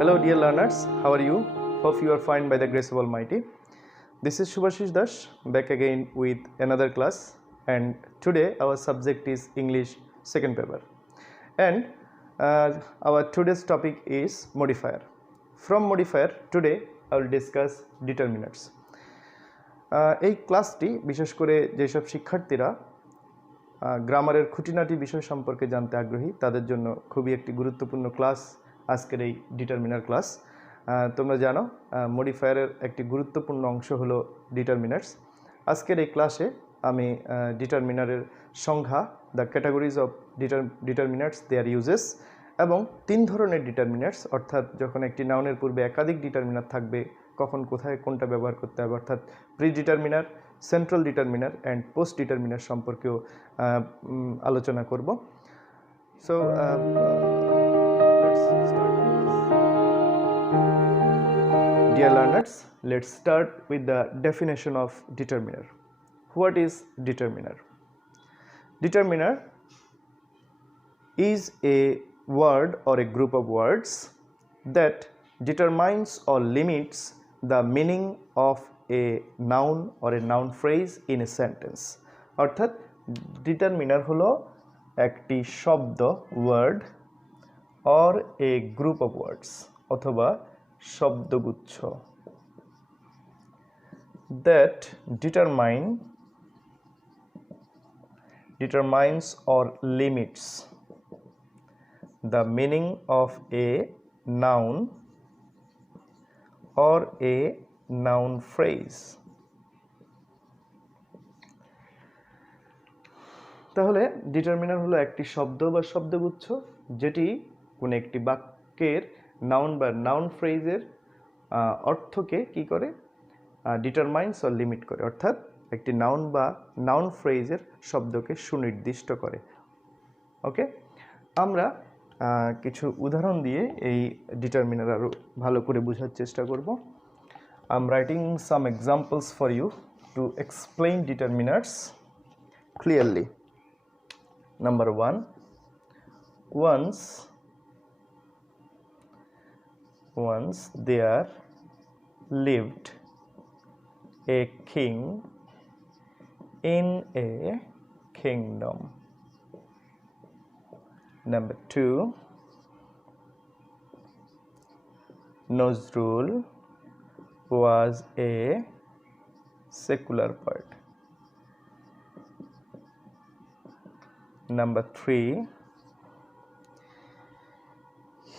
Hello dear learners, how are you? Hope you are fine by the grace of Almighty. This is Shubhashish Das back again with another class, and today our subject is English second paper, and our today's topic is modifier. From modifier today I will discuss determinants. এই ক্লাসটি বিশেষ করে যেসব শিক্ষার্থীরা গ্রামারের খুঁটিনাটি বিষয় সম্পর্কে জানতে আগ্রহী তাদের জন্য খুবই একটি গুরুত্বপূর্ণ ক্লাস আজকের এই ডিটারমিনার ক্লাস। তোমরা জানো মডিফায়ারের একটি গুরুত্বপূর্ণ অংশ হলো ডিটারমিনার্স। আজকের এই ক্লাসে আমি ডিটারমিনারের সংজ্ঞা, the categories of determiners, their uses, এবং তিন ধরনের ডিটারমিনার্স, অর্থাৎ যখন একটি নাউনের পূর্বে একাধিক ডিটারমিনার থাকবে কখন কোথায় কোনটা ব্যবহার করতে হবে, অর্থাৎ pre determiner, central determiner and post determiner সম্পর্কেও আলোচনা করব। So dear learners, let's start with the definition of determiner. What is determiner? Determiner is a word or a group of words that determines or limits the meaning of a noun or a noun phrase in a sentence. অর্থাৎ determiner হলো একটি শব্দ, word or a group of words অথবা শব্দগুচ্ছ that determines or limits the meaning of a noun or a noun phrase. তাহলে determiner হলো একটি শব্দ বা শব্দগুচ্ছ যেটি কোনো একটি বাক্যের নাউন বা নাউন ফ্রেজের অর্থকে কি করে, ডিটারমাইন্স অর লিমিট করে, অর্থাৎ একটি নাউন বা নাউন ফ্রেজের শব্দকে সুনির্দিষ্ট করে। ওকে, আমরা কিছু উদাহরণ দিয়ে এই ডিটারমিনার আরও ভালো করে বোঝার চেষ্টা করব। I am writing some examples for you to explain determiners clearly. Number 1, once there lived a king in a kingdom. Number 2, Nazrul was a secular poet. Number 3,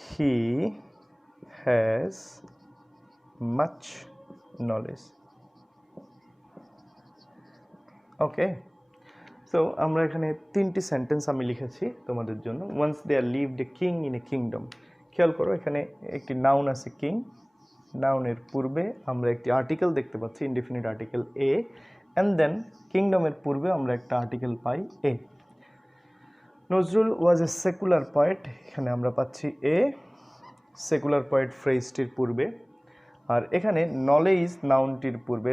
he has much knowledge. Okay, so আমরা এখানে তিনটি sentence আমি লিখেছি তোমাদের জন্য। Once there lived a king in a kingdom. খেয়াল করো, এখানে একটি নাউন আছে কিং, নাউনের পূর্বে আমরা একটি আর্টিকেল দেখতে পাচ্ছি, indefinite article a, and then কিংডমের পূর্বে আমরা একটা আর্টিকেল পাই a. Nazrul was a secular poet, এখানে আমরা পাচ্ছি এ, সেকুলার পয়েট ফ্রেজটির পূর্বে। আর এখানে নলেজ নাউনটির পূর্বে,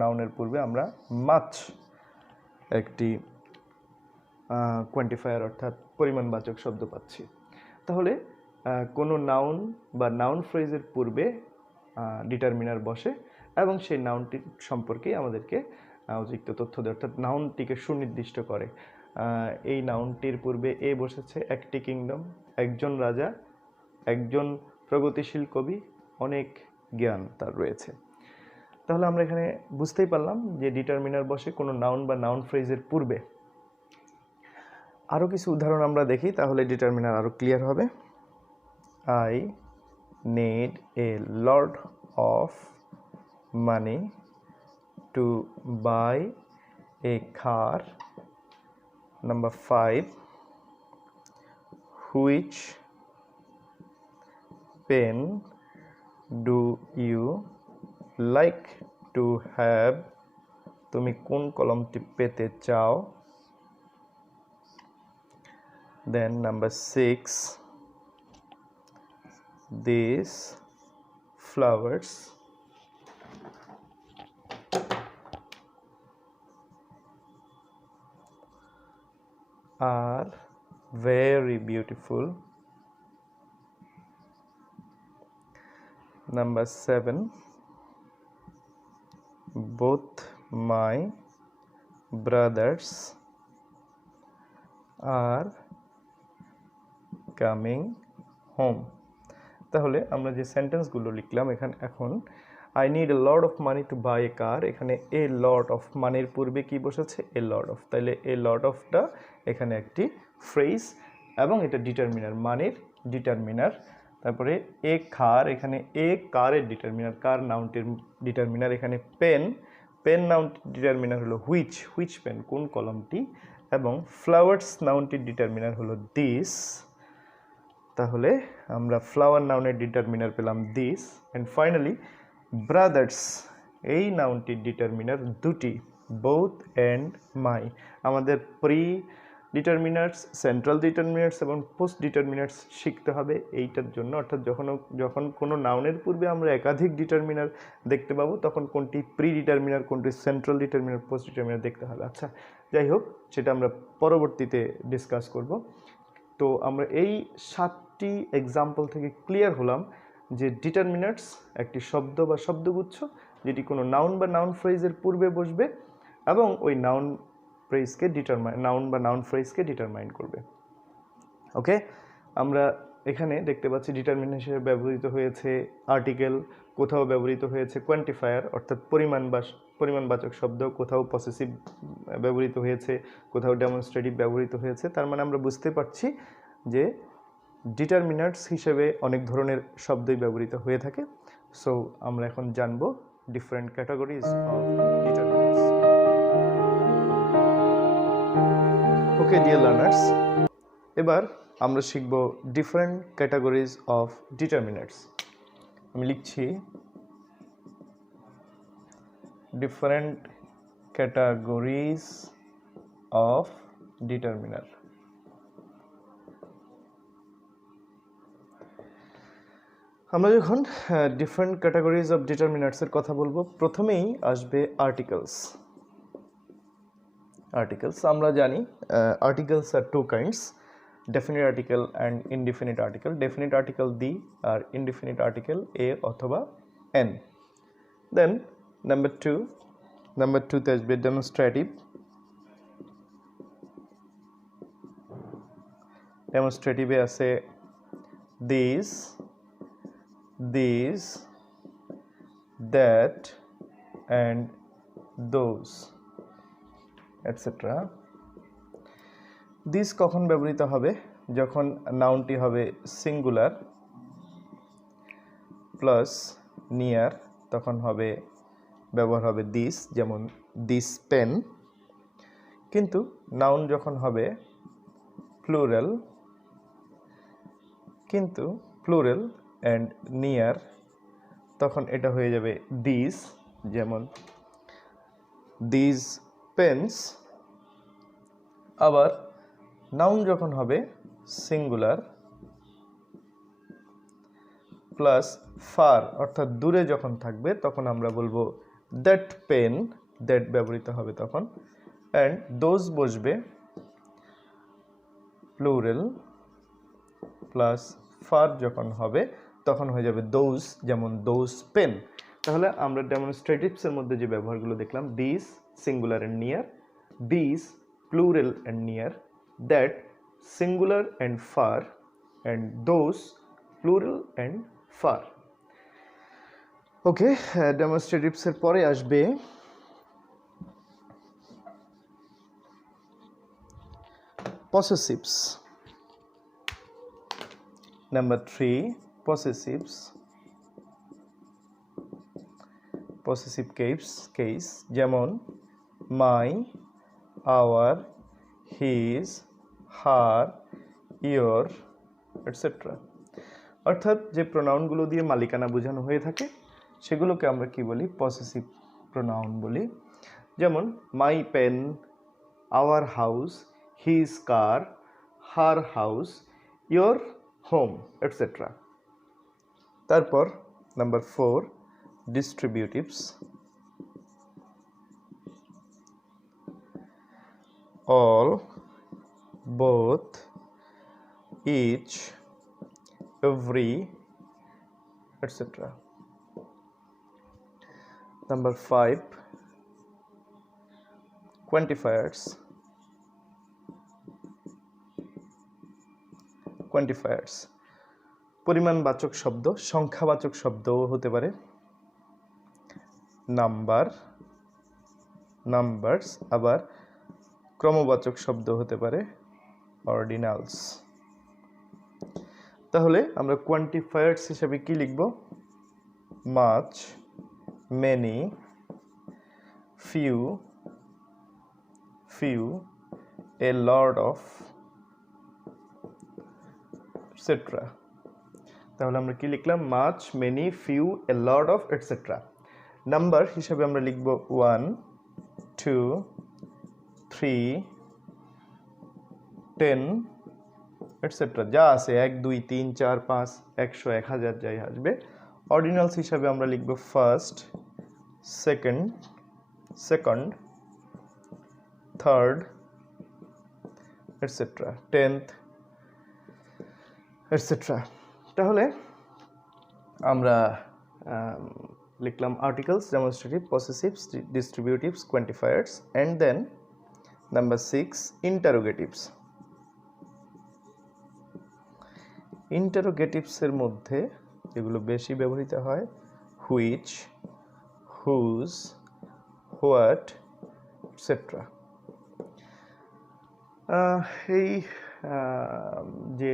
নাউনের পূর্বে আমরা মাছ একটি কোয়ান্টিফায়ার অর্থাৎ পরিমাণবাচক শব্দ পাচ্ছি। তাহলে কোনো নাউন বা নাউন ফ্রেজের পূর্বে ডিটারমিনার বসে এবং সেই নাউনটির সম্পর্কে আমাদেরকে অতিরিক্ত তথ্য দেয়, অর্থাৎ নাউনটিকে সুনির্দিষ্ট করে। এই নাউনটির পূর্বে এ বসেছে, একটি কিংডম, একজন রাজা, একজন প্রগতিশীল কবি, অনেক জ্ঞান তার রয়েছে। তাহলে আমরা এখানে বুঝতেই পারলাম যে ডিটারমিনার বসে কোনো নাউন বা নাউন ফ্রেজের পূর্বে। আরও কিছু উদাহরণ আমরা দেখি, তাহলে ডিটারমিনার আরও ক্লিয়ার হবে। I need a lot of money to buy a car. Number 5, which pen do you like to have? তুমি কোন কলমটি পেতে চাও? Then number 6, these flowers are very beautiful. Number 7, both my brothers are coming home. তাহলে আমরা যে সেন্টেন্সগুলো লিখলাম এখন I need a lot of money to buy a car, এখানে a lot of মানের পূর্বে কি বসেছে a lot of, তাহলে a lot of টা এখানে একটি ফ্রেজ এবং এটা ডিটারমিনার, মানের ডিটারমিনার। তারপরে এ কার, এখানে এ কারের ডিটারমিনার, কার নাউনটির ডিটারমিনার। এখানে পেন, পেন নাউনটির ডিটারমিনার হলো হুইচ পেন, কোন কলমটি। এবং ফ্লাওয়ার্স নাউনটির ডিটারমিনার হলো দিস। তাহলে আমরা ফ্লাওয়ার নাউনের ডিটারমিনার পেলাম দিস। অ্যান্ড ফাইনালি ব্রাদার্স, এই নাউনটির ডিটারমিনার দুটি, বোথ অ্যান্ড মাই। আমাদের প্রি ডিটারমিনার্স, সেন্ট্রাল ডিটারমিনার্স এবং পোস্ট ডিটারমিনার্স শিখতে হবে এইটার জন্য। অর্থাৎ যখন কোনো নাউনের পূর্বে আমরা একাধিক ডিটারমিনার দেখতে পাবো তখন কোনটি প্রি ডিটারমিনার, কোনটি সেন্ট্রাল ডিটারমিনার, পোস্ট ডিটারমিনার দেখতে হবে। আচ্ছা, যাই হোক, সেটা আমরা পরবর্তীতে ডিসকাস করব। তো আমরা এই 7টি এক্সাম্পল থেকে ক্লিয়ার হলাম যে ডিটারমিনার্স একটি শব্দ বা শব্দগুচ্ছ যেটি কোনো নাউন বা নাউন ফ্রেজের পূর্বে বসবে এবং ওই নাউন বা নাউন ফ্রেজকে ডিটারমাইন করবে। ওকে, আমরা এখানে দেখতে পাচ্ছি ডিটারমিনার হিসেবে ব্যবহৃত হয়েছে আর্টিকেল, কোথাও ব্যবহৃত হয়েছে কোয়ান্টিফায়ার অর্থাৎ পরিমাণবাচক শব্দ, কোথাও পসেসিভ ব্যবহৃত হয়েছে, কোথাও ডেমনস্ট্রেটিভ ব্যবহৃত হয়েছে। তার মানে আমরা বুঝতে পারছি যে ডিটারমিনার্স হিসেবে অনেক ধরনের শব্দই ব্যবহৃত হয়ে থাকে। সো আমরা এখন জানবো different categories of determiners. Okay dear learners, এবার আমরা শিখব ডিফারেন্ট ক্যাটাগরিজ অফ ডিটারমিনার্স। আমি লিখছি ডিফারেন্ট ক্যাটাগরিজ অফ ডিটারমিনার। আমরা যখন ডিফারেন্ট ক্যাটাগরিজ অফ ডিটারমিনার্সের কথা বলবো, প্রথমেই আসবে আর্টিকেলস। আমরা জানি articles are two kinds, definite article and indefinite article. Definite article the আর indefinite article a অথবা n. Then number 2 তে আসবে demonstrative. Demonstrative এ আছে these, that and those etc. This কখন ব্যবহৃত হবে? যখন নাউনটি হবে সিঙ্গুলার প্লাস নিয়ার, তখন ব্যবহার হবে দিস, যেমন দিস পেন। কিন্তু নাউন যখন হবে প্লুরাল অ্যান্ড নিয়ার, তখন এটা হয়ে যাবে দিস, যেমন দিস পেন্স। আবার নাউন যখন হবে সিঙ্গুলার প্লাস ফার অর্থাৎ দূরে যখন থাকবে তখন আমরা বলবো দ্যাট পেন, দ্যাট ব্যবহৃত হবে তখন। অ্যান্ড দোজ বসবে প্লুরাল প্লাস ফার যখন হবে তখন হয়ে যাবে দোজ, যেমন দোজ পেন। তাহলে আমরা ডেমনস্ট্রেটিভসের মধ্যে যে ব্যবহারগুলো দেখলাম, this singular and near, this plural and near, that singular and far, and those plural and far. Okay, demonstratives এর পরে আসবে possessives. Number 3, possessives. Possessive case যেমন my, our, his, her, your, etc. অর্থাৎ যে প্রোনাউনগুলো দিয়ে মালিকানা বোঝানো হয়ে থাকে সেগুলোকে আমরা কি বলি? পসেসিভ প্রোনাউন বলি। যেমন my pen, our house, his car, her house, your home, etc. তারপর number 4, distributives. all, both, each, every, etc. Number 5, quantifiers. Quantifiers পরিমাণবাচক শব্দ, সংখ্যাবাচক শব্দও হতে পারে। নাম্বার, নাম্বারস, আবার ক্রমবাচক শব্দ হতে পারে অর্ডিনালস। তাহলে আমরা কোয়ান্টিফায়ার্স হিসেবে কি লিখব? Much, many, few, A lot of, etcetera. তাহলে আমরা কি লিখলাম? Much, many, few, A lot of, etcetera. Number হিসাবে আমরা লিখব 1, 2, 3, 10, এটসেট্রা। যা আছে 1, 2, 3, 4, 5, 100, 1000 যাই আসবে। অর্ডিনালস হিসাবে আমরা লিখব first, second, third, etcetera, 10th, etcetera. তাহলে আমরা লিখলাম articles, demonstrative, possessives, distributives, quantifiers, and then number 6, interrogatives. ইন্টারোগেটিভসের মধ্যে যেগুলো বেশি ব্যবহৃত হয়, হুইচ, হুজ, হোয়াট, এটসেট্রা। এই যে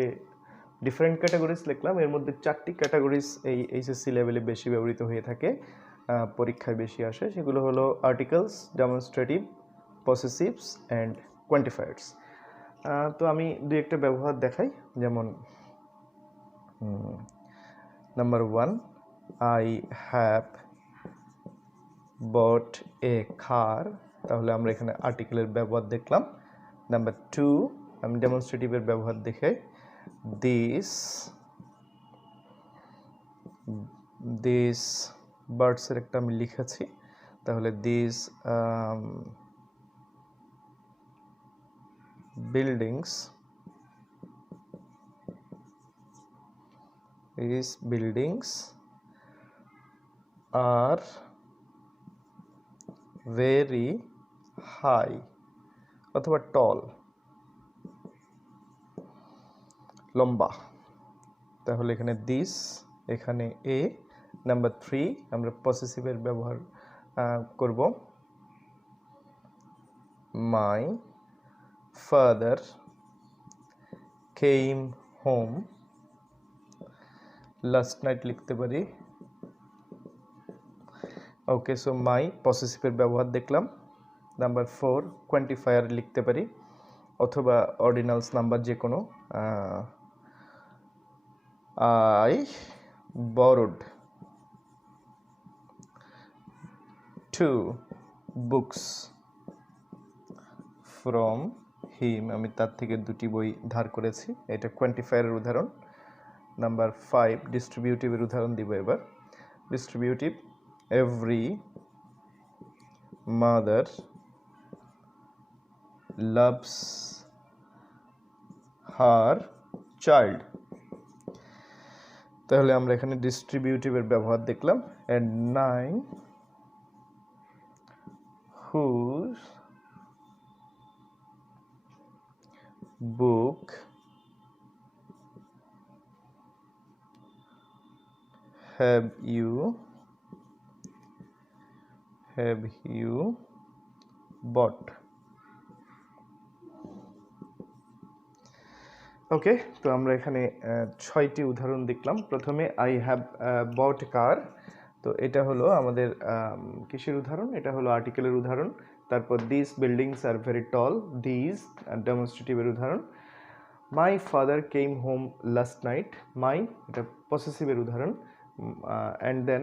ডিফারেন্ট ক্যাটাগরিজ লিখলাম, এর মধ্যে 4টি ক্যাটাগরিজ এই এইচএসসি লেভেলে বেশি ব্যবহৃত হয়ে থাকে, পরীক্ষায় বেশি আসে। সেগুলো হলো আর্টিকেলস, ডেমনস্ট্রেটিভ, পসেসিভস অ্যান্ড কোয়ান্টিফায়ার্স। তো আমি দুই একটা ব্যবহার দেখাই। যেমন নাম্বার 1, আই হ্যাভ বট এ কার। তাহলে আমরা এখানে আর্টিকেলের ব্যবহার দেখলাম। নাম্বার 2, আমি ডেমনস্ট্রেটিভের ব্যবহার দেখে, দিস বার্ডসের একটা আমি লিখেছি। তাহলে this buildings are very high অথবা tall, লম্বা। তাহলে এখানে দিস, এখানে এ। নাম্বার 3, আমরা পসেসিভের ব্যবহার করব। মাই father came home last night লিখতে পারি। ওকে, সো মাই পসেসিভের ব্যবহার দেখলাম। নাম্বার 4, কোয়ান্টিফায়ার লিখতে পারি, অথবা অর্ডিনালস নাম্বার যে কোনো। I borrowed 2 books from him, আমি তার থেকে 2টি বই ধার করেছি। এটা কোয়ান্টিফায়ারের উদাহরণ। নাম্বার 5, ডিস্ট্রিবিউটিভের উদাহরণ দিব এবার। Distributive, every mother loves her child. তাহলে আমরা এখানে ডিস্ট্রিবিউটিভের ব্যবহার দেখলাম। And 9, whose book have you bought? ওকে, তো আমরা এখানে 6টি উদাহরণ দেখলাম। প্রথমে আই হ্যাভ বট কার। তো এটা হলো আমাদের কিসের উদাহরণ? এটা হলো আর্টিকেলের উদাহরণ। তারপর this buildings are very tall, this ডেমনস্ট্রেটিভের উদাহরণ। My father came home last night, my এটা পসেসিভের উদাহরণ। And then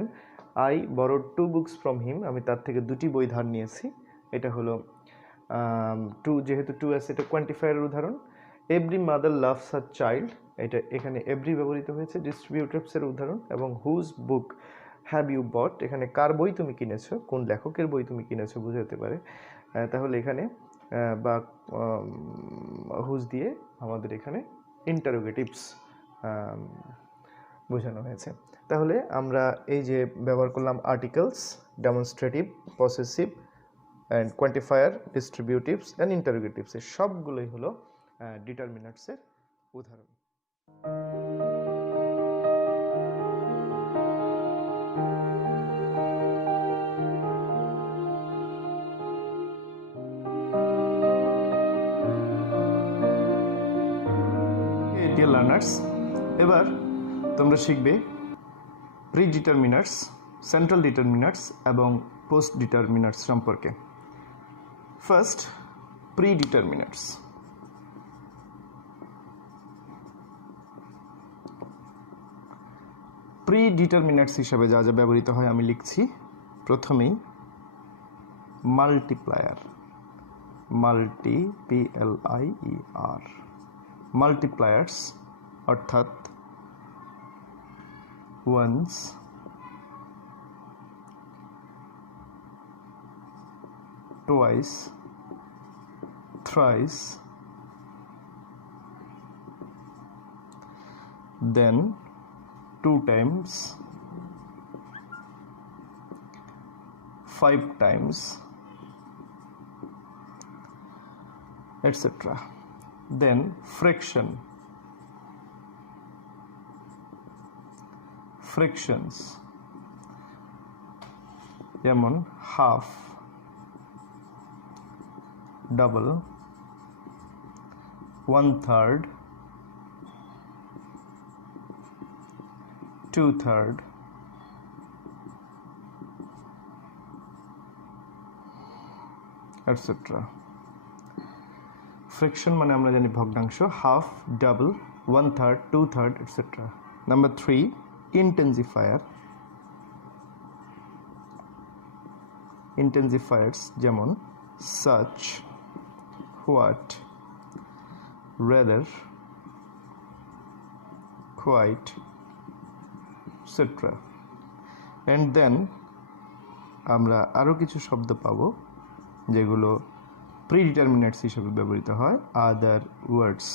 I borrowed 2 books from him, আমি তার থেকে 2টি বই ধার নিয়েছি। এটা হলো 2, যেহেতু 2 আছে এটা কোয়ান্টিফায়ারের উদাহরণ। Every mother loves her child, এটা এখানে এভরি ব্যবহৃত হয়েছে, ডিস্ট্রিবিউটিভসের উদাহরণ। এবং whose book have you bought, এখানে কার বই তুমি কিনেছো, কোন লেখকের বই তুমি কিনেছো বোঝাতে পারে। তাহলে এখানে বা হুজ দিয়ে আমাদের এখানে ইন্টারোগেটিভস বোঝানো হয়েছে। তাহলে আমরা এই যে ব্যবহার করলাম articles, demonstrative, possessive and quantifier, distributives and interrogatives, এর সবগুলোই হলো ডিটারমিনান্টসের উদাহরণ। ডিয়ার লার্নার্স, এবার তোমরা শিখবে প্রিডিটারমিনার্স, সেন্ট্রাল ডিটারমিনার্স এবং পোস্ট ডিটারমিনার্স সম্পর্কে। ফার্স্ট, প্রিডিটারমিনার্স। প্রিডিটারমিনার্স হিসাবে যা যা ব্যবহৃত হয় আমি লিখছি। প্রথমেই মাল্টিপ্লায়ার, PLIER, মাল্টিপ্লায়ার্স অর্থাৎ once, twice, thrice, then 2 times, 5 times, etc. Then fractions যেমন half, double, 1/3, 2/3, etc. ফ্র্যাকশন মানে আমরা জানি ভগ্নাংশ, half, double, 1/3, 2/3, etc. Number 3, intensifier. Intensifiers যেমন such, what, rather, quite, etc. and then আমরা আরো কিছু শব্দ পাবো যেগুলো প্রিডিটারমিনেটস হিসেবে ব্যবহৃত হয়, আদার ওয়ার্ডস,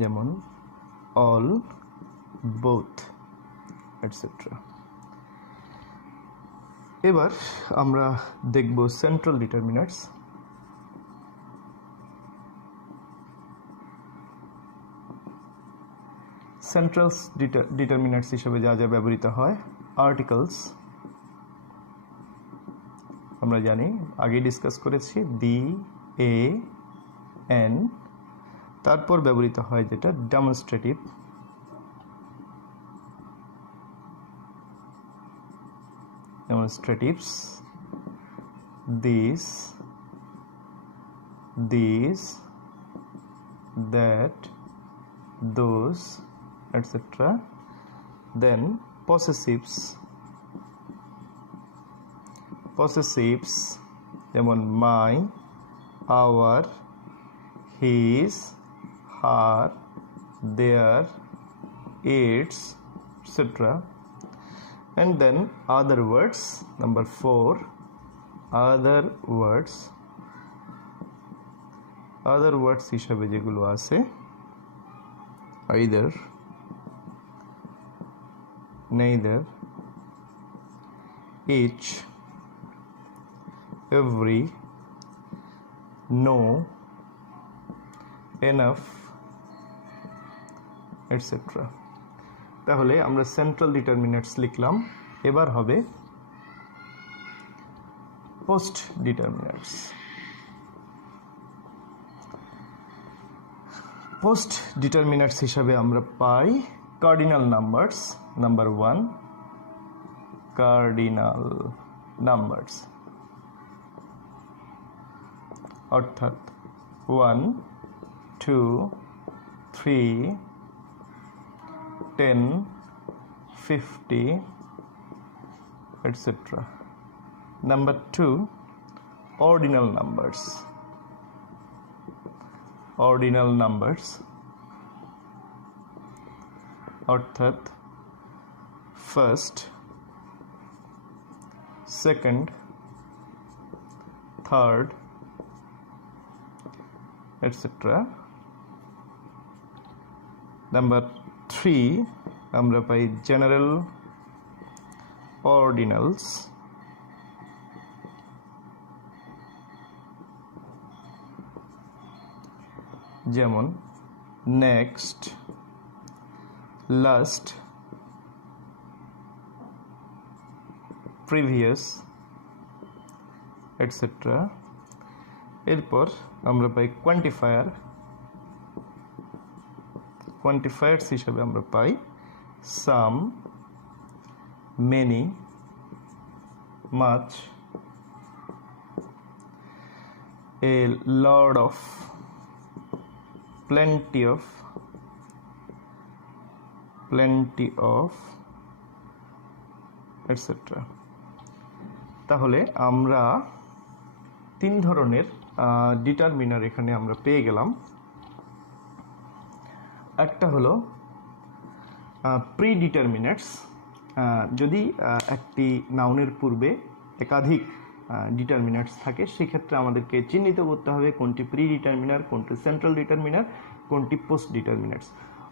যেমন অল, বোথ, এটসেট্রা। এবার আমরা দেখব সেন্ট্রাল ডিটারমিনাটস। সেন্ট্রাল ডিটারমিনাটস হিসেবে যা যা ব্যবহৃত হয়, আর্টিকেলস আমরা জানি, আগে ডিসকাস করেছি, দি, এ, এন। তারপর ব্যবহৃত হয় যেটা demonstrative, demonstratives, these, that, those, etc. Then possessives যেমন my, our, his, her, their, its, etc. and then other words. Number 4, other words হিসাবে যেগুলো আছে, either, neither, each, every, no, enough, etc. তাহলে আমরা সেন্ট্রাল ডিটারমিনেটস লিখলাম। এবার হবে পোস্ট ডিটারমিনেটস। পোস্ট ডিটারমিনেটস হিসাবে আমরা পাই cardinal numbers. Number 1, cardinal numbers অর্থাৎ 1, 2, 3, 10, 50, etc. Number 2, ordinal numbers অর্থাৎ first, second, third, etc. Number 3 আমরা পাই জেনারেল অর্ডিনালস, যেমন নেক্সট, লাস্ট, প্রিভিয়াস এটসেট্রা। এরপর আমরা পাই কোয়ান্টিফায়ার্স হিসাবে আমরা পাই some, many, much, a lot of, plenty of etc. তাহলে আমরা 3 ধরনের ডিটারমিনার এখানে আমরা পেয়ে গেলাম। একটা হলো প্রি ডিটারমিনেটস, যদি একটি নাউনের পূর্বে একাধিক ডিটারমিনেটস থাকে সেক্ষেত্রে আমাদেরকে চিহ্নিত করতে হবে কোনটি প্রি ডিটারমিনার, কোনটি সেন্ট্রাল ডিটারমিনার, কোনটি পোস্ট ডিটারমিনার্স।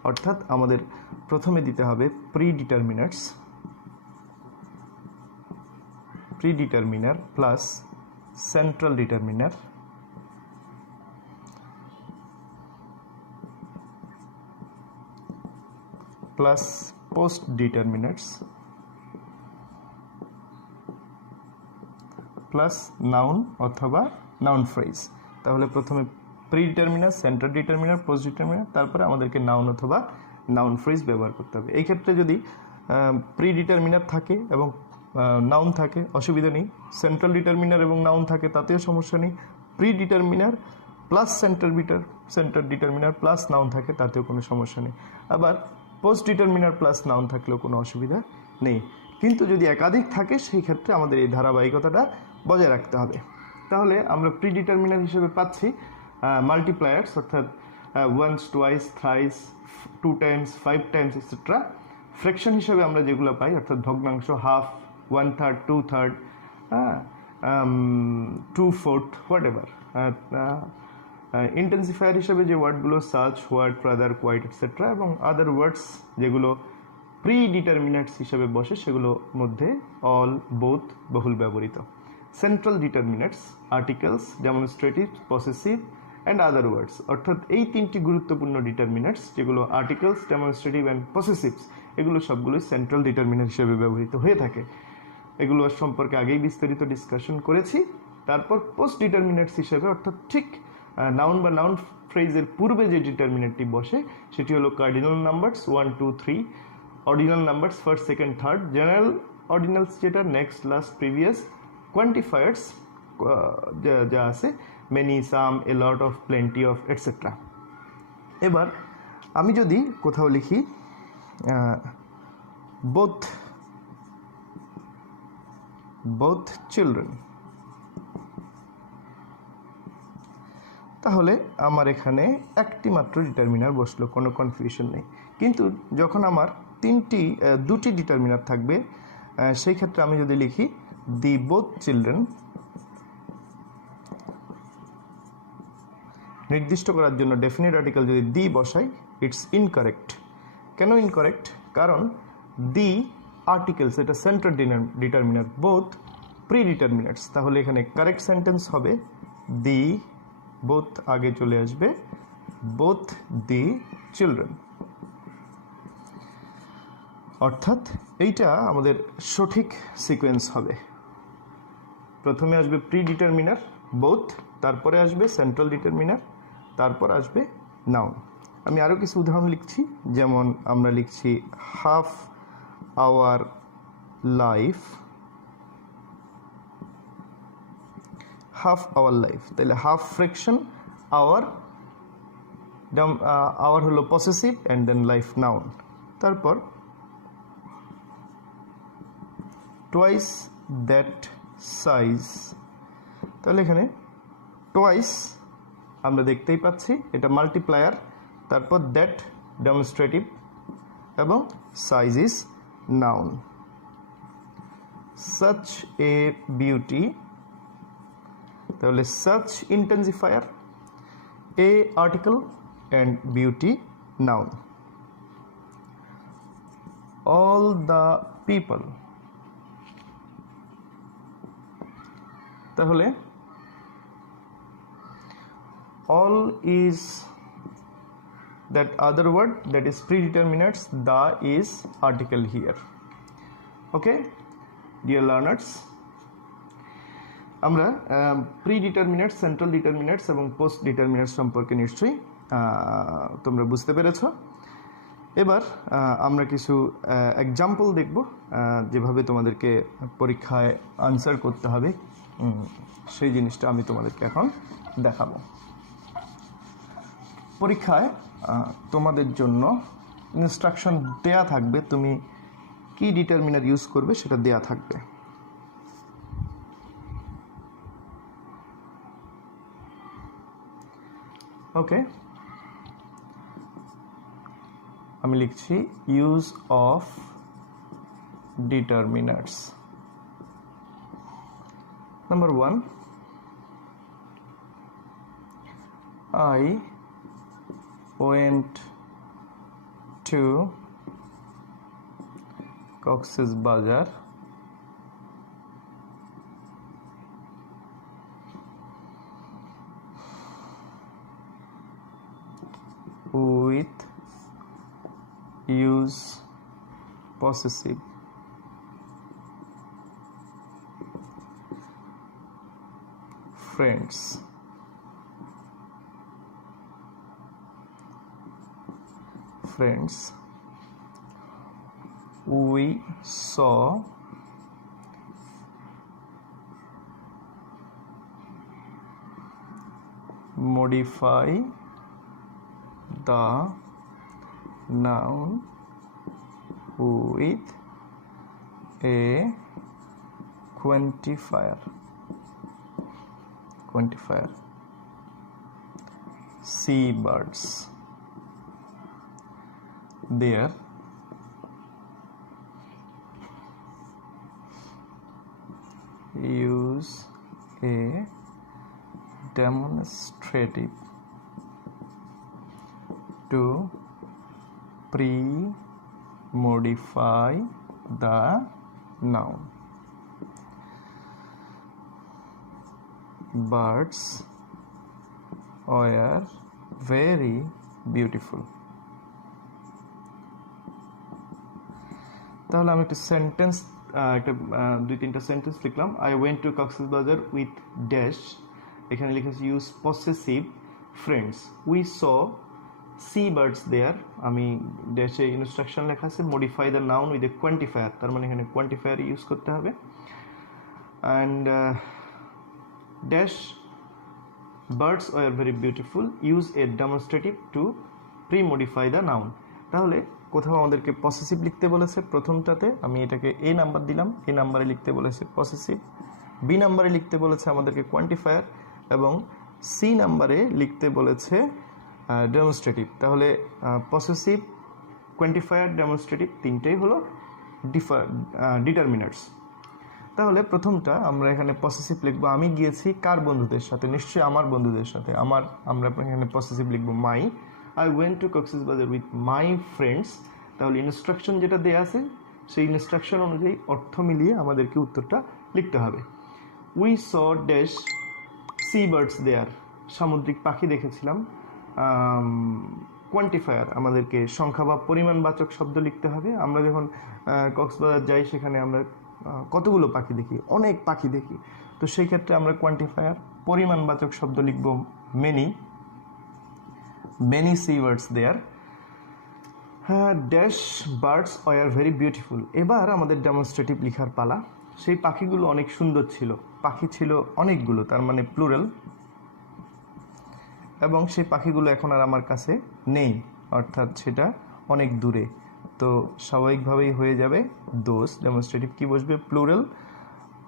অর্থাৎ আমাদের প্রথমে দিতে হবে pre determiner plus central determiner plus post determiners plus noun অথবা নাউন ফ্রেজ। তাহলে প্রথমে pre determiner, central determiner, post determiner, তারপরে আমাদেরকে নাউন অথবা নাউন ফ্রেজ ব্যবহার করতে হবে। এই ক্ষেত্রে যদি প্রি ডিটারমিনার থাকে এবং নাউন থাকে অসুবিধা নেই, সেন্ট্রাল ডিটারমিনার এবং নাউন থাকে তাতেও সমস্যা নেই, pre determiner plus central determiner plus noun থাকে তাতেও কোনো সমস্যা নেই। আবার পোস্ট ডিটারমিনার প্লাস নাউন থাকলেও কোনো অসুবিধা নেই। কিন্তু যদি একাধিক থাকে সেই ক্ষেত্রে আমাদের এই ধারাবাহিকতাটা বজায় রাখতে হবে। তাহলে আমরা প্রি ডিটারমিনার হিসেবে পাচ্ছি মাল্টিপ্লায়ার্স, অর্থাৎ once, twice, thrice, 2 times, 5 times etcetera. Fraction হিসেবে আমরা যেগুলো পাই অর্থাৎ ভগ্নাংশ, হাফ, 1/3, 2/3, 2/4, হোয়াট এভার। ইন্টেন্সিফায়ার হিসেবে যে ওয়ার্ডগুলো such, what, rather, quite etcetera এবং আদার ওয়ার্ডস যেগুলো প্রি ডিটারমিনেটস হিসেবে বসে সেগুলোর মধ্যে অল, বোথ বহুল ব্যবহৃত। Central determinates articles, demonstrative, possessive and other words, অর্থাৎ এই 3টি গুরুত্বপূর্ণ ডিটারমিনেটস যেগুলো আর্টিকেলস, ডেমনস্ট্রেটিভ অ্যান্ড পসেসিভস, এগুলো সবগুলোই সেন্ট্রাল ডিটারমিনার হিসেবে ব্যবহৃত হয়ে থাকে। এগুলো সম্পর্কে আগেই বিস্তারিত ডিসকাশন করেছি। তারপর পোস্ট ডিটারমিনেটস হিসেবে, অর্থাৎ ঠিক নাউন বা নাউন ফ্রেজের পূর্বে যে ডিটারমিনেটটি বসে সেটি হলো cardinal numbers 1, 2, 3, ordinal numbers first, second, third, general ordinals যেটা নেক্সট, লাস্ট, প্রিভিয়াস, কোয়ান্টিফায়ার্স যা আছে many, some, a lot of, plenty of etcetera. এবার আমি যদি কোথাও লিখি both children, তাহলে আমার এখানে একটি মাত্র ডিটারমিনার বসলো, কোনো কনফিউশন নেই। কিন্তু যখন আমার দুটি ডিটারমিনার থাকবে সেই ক্ষেত্রে আমি যদি লিখি দি বোথ চিলড্রেন, নির্দিষ্ট করার জন্য ডেফিনিট আর্টিকেল যদি দি বসাই ইটস ইনকারেক্ট। কেন ইনকারেক্ট? কারণ দি আর্টিকেলস এটা central determiner, both pre determiners. তাহলে এখানে কারেক্ট সেন্টেন্স হবে দি, বোথ আগে চলে আসবে, বোথ দি চিলড্রেন। অর্থাৎ এইটা আমাদের সঠিক সিকোয়েন্স হবে। প্রথমে আসবে প্রি ডিটারমিনার বোথ, তারপরে আসবে সেন্ট্রাল ডিটারমিনার, তারপর আসবে নাউন। আমি আরও কিছু উদাহরণ লিখছি, যেমন আমরা লিখছি হাফ আওয়ার লাইফ, তাহলে হাফ ফ্র্যাকশন, আওয়ার হলো possessive and then life noun. তারপর টুয়াইস দ্যাট সাইজ, তাহলে এখানে টুয়াইস আমরা দেখতেই পাচ্ছি এটা মাল্টিপ্লায়ার, তারপর দ্যাট ডেমনস্ট্রেটিভ এবং size is noun. Such a beauty, তাহলে such intensifier, a article and beauty noun. all the people, তাহলে all is that other word, that is predeterminants, the is article here. Okay dear learners, আমরা প্রিডিটারমিনেটস, central ডিটারমিনেটস এবং post ডিটারমিনেটস সম্পর্কে নিশ্চয়ই তোমরা বুঝতে পেরেছো। এবার আমরা কিছু এক্সাম্পল দেখব যেভাবে তোমাদেরকে পরীক্ষায় আনসার করতে হবে, সেই জিনিসটা আমি তোমাদেরকে এখন দেখাবো। পরীক্ষায় তোমাদের জন্য ইনস্ট্রাকশন দেয়া থাকবে, তুমি কি ডিটারমিনার ইউজ করবে সেটা দেয়া থাকবে। ওকে, আমি লিখছি use of determiners. Number 1, I went to Cox's Bazar with use possessive friends. We saw modify the noun with a quantifier. Seabirds. There use a demonstrative to pre-modify the noun. Birds were very beautiful. তাহলে আমি একটা sentence, একটা 2-3টা sentence লিখলাম। I went to Cox's Bazar with dash, এখানে লিখেছি use possessive friends. We saw sea birds there, আমি ড্যাশে ইনস্ট্রাকশন লেখা আছে modify the noun with a quantifier, তার মানে এখানে কোয়ান্টিফায়ার ইউজ করতে হবে। And dash birds were very beautiful, use a demonstrative to pre modify the noun. তাহলে কোথাও আমাদেরকে পসেসিভ লিখতে বলেছে, প্রথমটাতে আমি এটাকে এ নাম্বার দিলাম, এ নাম্বারে লিখতে বলেছে পসেসিভ, বি নাম্বারে লিখতে বলেছে আমাদেরকে কোয়ান্টিফায়ার, এবং সি নাম্বারে লিখতে বলেছে ডেমনস্ট্রেটিভ। তাহলে পসেসিভ, কোয়ান্টিফায়ার, ডেমনস্ট্রেটিভ তিনটেই হলো ডিটারমিনার্স। তাহলে প্রথমটা আমরা এখানে পসেসিভ লিখবো, আমি গিয়েছি কার বন্ধুদের সাথে, নিশ্চয়ই আমার বন্ধুদের সাথে, আমরা এখানে পসেসিভ লিখবো মাই। I went to Cox's Bazar with my friends। তাহলে ইনস্ট্রাকশন যেটা দেয়া আছে সেই ইনস্ট্রাকশন অনুযায়ী অর্থ মিলিয়ে আমাদেরকে উত্তরটা লিখতে হবে। We saw dash sea birds there, সামুদ্রিক পাখি দেখেছিলাম। কোয়ান্টিফায়ার, আমাদেরকে সংখ্যা বা পরিমাণবাচক শব্দ লিখতে হবে। আমরা যখন কক্সবাজার যাই সেখানে আমরা কতগুলো পাখি দেখি, অনেক পাখি দেখি, তো সেই ক্ষেত্রে আমরা কোয়ান্টিফায়ার পরিমাণবাচক শব্দ লিখব many seabirds there. Dash birds were very beautiful. এবার আমাদের ডেমনস্ট্রেটিভ লেখার পালা। সেই পাখিগুলো অনেক সুন্দর ছিল, পাখি ছিল অনেকগুলো, তার মানে প্লুরাল, এবং সেই পাখিগুলো এখন আর আমার কাছে নেই, অর্থাৎ সেটা অনেক দূরে। তো স্বাভাবিকভাবেই হয়ে যাবে দোজ, ডেমনস্ট্রেটিভ কি বসবে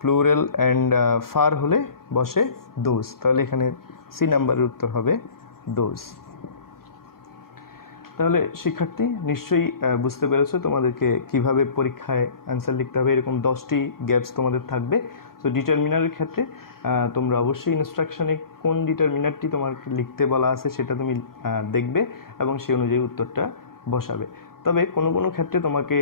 প্লুরাল অ্যান্ড ফার হলে বসে দোজ। তাহলে এখানে সি নাম্বারের উত্তর হবে দোজ। তাহলে শিক্ষার্থী নিশ্চয়ই বুঝতে পেরেছো তোমাদেরকে কিভাবে পরীক্ষায় অ্যান্সার লিখতে হবে। এরকম 10টি গ্যাপস তোমাদের থাকবে। তো ডিটারমিনারের ক্ষেত্রে তোমরা অবশ্যই ইনস্ট্রাকশনে কোন ডিটারমিনারটি তোমার লিখতে বলা আছে সেটা তুমি দেখবে এবং সেই অনুযায়ী উত্তরটা বসাবে। তবে কোনো কোনো ক্ষেত্রে তোমাকে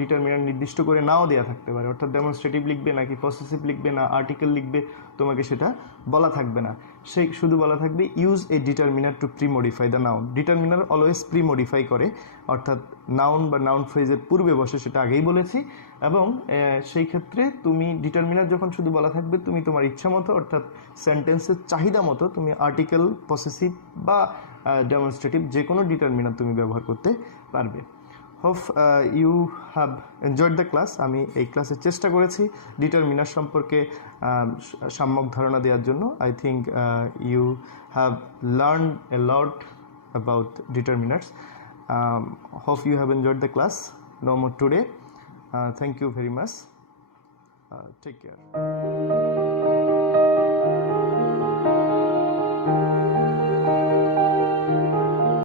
ডিটারমিনার নির্দিষ্ট করে নাও দেওয়া থাকতে পারে, অর্থাৎ ডেমনস্ট্রেটিভ লিখবে নাকি পসেসিভ লিখবে না আর্টিকেল লিখবে তোমাকে সেটা বলা থাকবে না, সেই শুধু বলা থাকবে use a determiner two pre modify the noun. Determiner always pre modify করে, অর্থাৎ নাউন বা নাউন ফ্রেজের পূর্বে বসে, সেটা আগেই বলেছি। এবং সেই ক্ষেত্রে তুমি ডিটারমিনার যখন শুধু বলা থাকবে, তুমি তোমার ইচ্ছা মতো অর্থাৎ সেন্টেন্সের চাহিদা মতো তুমি আর্টিকেল, পসেসিভ বা ডেমনস্ট্রেটিভ যে কোনো ডিটারমিনার তুমি ব্যবহার করতে পারবে। Hope you have enjoyed the class. আমি এই ক্লাসে চেষ্টা করেছি ডিটারমিনার সম্পর্কে সম্যক ধারণা দেওয়ার জন্য। I think you have learn a lot about determiners. Hope you have enjoyed the class no more today. Thank you very much. Take care.